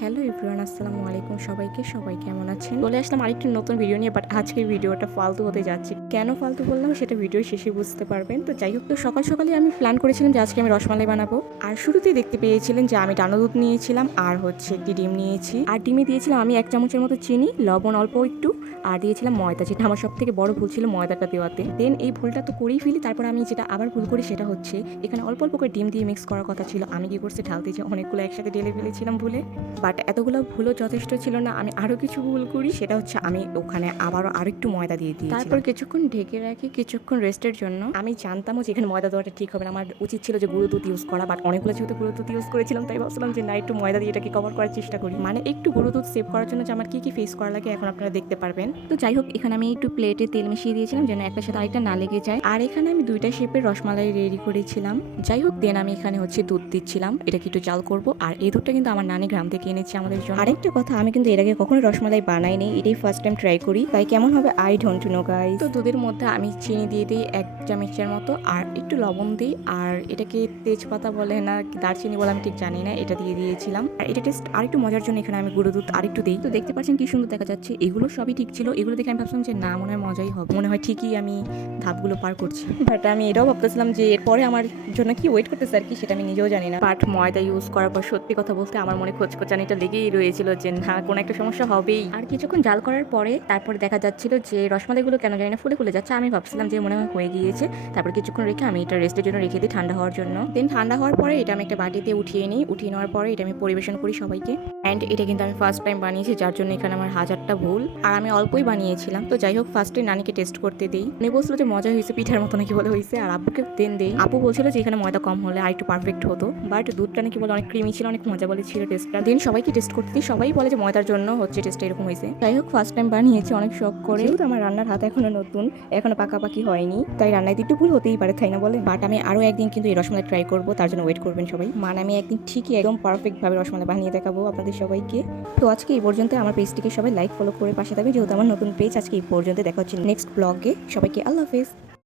Hello everyone, আসসালামু আলাইকুম। সবাই কেমন আছেন? চলে আসলাম আরেকটি নতুন ভিডিও নিয়ে। বাট আজকের ভিডিওটা ফালতু হতে যাচ্ছে। কেন ফালতু বললাম সেটা ভিডিও শেষে বুঝতে পারবেন। তো যাই হোক, তো সকাল সকালে আমি প্ল্যান করেছিলাম যে আজকে আমি রসমালাই বানাবো। আর শুরুতেই দেখতে পেয়েছিলেন যে আমি ডানো দুধ নিয়েছিলাম আর হচ্ছে একটি ডিম নিয়েছি। আর ডিমে দিয়েছিলাম আমি 1 চামচের মতো চিনি, লবণ অল্প একটু, আর দিয়েছিলাম ময়দা, যেটা আমার সব থেকে বড় ভুল ছিল ময়দাটা দেওয়াতে। দেন এই ভুলটা তো করেই ফেলি, তারপর আমি যেটা আবার ভুল করি সেটা হচ্ছে এখানে অল্প অল্প করে ডিম দিয়ে মিক্স করার কথা ছিল। আমি কি করছি, ঢালতে যে অনেকগুলো একসাথে ঢেলে ফেলেছিলাম ভুলে। বাট এতগুলো ভুলও যথেষ্ট ছিল না, আমি আরও কিছু ভুল করি। সেটা হচ্ছে আমি ওখানে আবারও আরেকটু ময়দা দিয়ে দিই, তারপর কিছুক্ষণ ঢেকে রাখি, কিছুক্ষণ রেস্টের জন্য। আমি জানতামও যে এখানে ময়দা দেওয়াটা ঠিক হবে না, আমার উচিত ছিল যে গুঁড়ো দুধ ইউজ করা। বাট অনেকগুলো যেহেতু গুঁড়ো দুধ ইউজ করেছিলাম, তাই ভাবছিলাম যে না, একটু ময়দা দিয়ে এটাকে কভার করার চেষ্টা করি। মানে একটু গুঁড়ো দুধ সেভ করার জন্য যে আমার কি কি ফেস করা লাগে এখন আপনারা দেখতে পারবেন। তো যাই হোক, এখানে আমি একটু প্লেটে তেল মিশিয়ে দিয়েছিলাম যেন একটার সাথে আরেকটা না লেগে যায়। আর এখানে আমি 2টা শেপের রসমালাই রেডি করেছিলাম। যাই হোক, দেন আমি এখানে হচ্ছে দুধ দিচ্ছিলাম, এটাকে একটু জাল করব। আর এই দুধটা কিন্তু আমার নানি গ্রাম থেকে এনেছে আমাদের জন্য। আরেকটা কথা, আমি কিন্তু এর আগে কখনো রসমালাই বানাইনি, এটাই ফার্স্ট টাইম ট্রাই করি, তাই কেমন হবে আই ডোন্ট নো গাইস। তো দুধের মধ্যে আমি চিনি দিয়ে দিই 1 চামচের মতো, আর একটু লবণ দিই, আর এটাকে তেজপাতা বলে না দারচিনি বলে আমি ঠিক জানি না, এটা দিয়ে দিয়েছিলাম। আর এটা টেস্ট আরেকটু মজার জন্য এখানে আমি গুঁড়ো দুধ আরেকটু দিই। তো দেখতে পাচ্ছেন কি সুন্দর দেখা যাচ্ছে। এগুলো সবই ঠিক ছিল, এগুলো দেখে আমি ভাবছিলাম যে না, মনে হয় মজাই হবে, মনে হয় ঠিকই আমি ধাপগুলো পার করছি। বাট আমি এটাও ভাবতেছিলাম যে এরপরে আমার জন্য কি ওয়েট করতেছে আর কি, সেটা আমি নিজেও জানি না। বাট ময়দা ইউজ করার পর সত্যি কথা বলতে আমার মনে খোঁচখোচানিটা লেগেই রয়েছিল যে না, কোনো একটা সমস্যা হবেই। আর কিছুক্ষণ জাল করার পরে তারপরে দেখা যাচ্ছিল যে রসমালাইগুলো কেন জানি না ফুলে ফুলে যাচ্ছে। আমি ভাবছিলাম যে মনে হয় হয়ে গিয়েছে। তারপর কিছুক্ষণ রেখে আমি এটা রেস্টের জন্য রেখে দিই ঠান্ডা হওয়ার জন্য। দেন ঠান্ডা হওয়ার পরে এটা আমি একটা বাটিতে উঠিয়ে নিই। উঠিয়ে নেওয়ার পরে এটা আমি পরিবেশন করি সবাইকে। অ্যান্ড এটা কিন্তু আমি ফার্স্ট টাইম বানিয়েছি, যার জন্য এখানে আমার 1000টা ভুল। আর আমি অল্পই বানিয়েছিলাম। তো যাই হোক, ফার্স্টে নানিকে টেস্ট করতে দিই। উনি বলছিল যে মজা হয়েছে, পিঠার মতো নাকি বলে হয়েছে। আর আব্বুকে দেন দেই, আপু বলছিল যে এখানে ময়দা কম হলে আর একটু পারফেক্ট হতো। বাট দুধটা নাকি বলে অনেক ক্রিমি ছিল, অনেক মজা বলে ছিল টেস্টটা। দেন সবাইকে টেস্ট করতে দিই, সবাই বলে যে ময়দার জন্য হচ্ছে টেস্টটা এরকম হয়েছে। যাই হোক, ফার্স্ট টাইম বানিয়েছি অনেক শখ করে। যেহেতু আমার রান্নার হাত এখনো নতুন, এখনো পাকাপাকি হয়নি, তাই রান্নায় একটু ভুল হতেই পারে, তাই না বলে। বাট আমি আরো একদিন কিন্তু এই রসমালাই ট্রাই করবো, তার জন্য ওয়েট করবেন সবাই। মানে আমি একদিন ঠিকই একদম পারফেক্ট ভাবে রসমালাই বানিয়ে দেখাবো আপনাদের সবাইকে। তো আজকে এই পর্যন্ত। আমার পেজটিকে সবাই লাইক ফলো করে পাশে থাকবে, যেহেতু আমার নতুন পেজ। আজকে এই পর্যন্ত, দেখা হচ্ছে নেক্সট ব্লগে। সবাইকে আল্লাহ হাফেজ।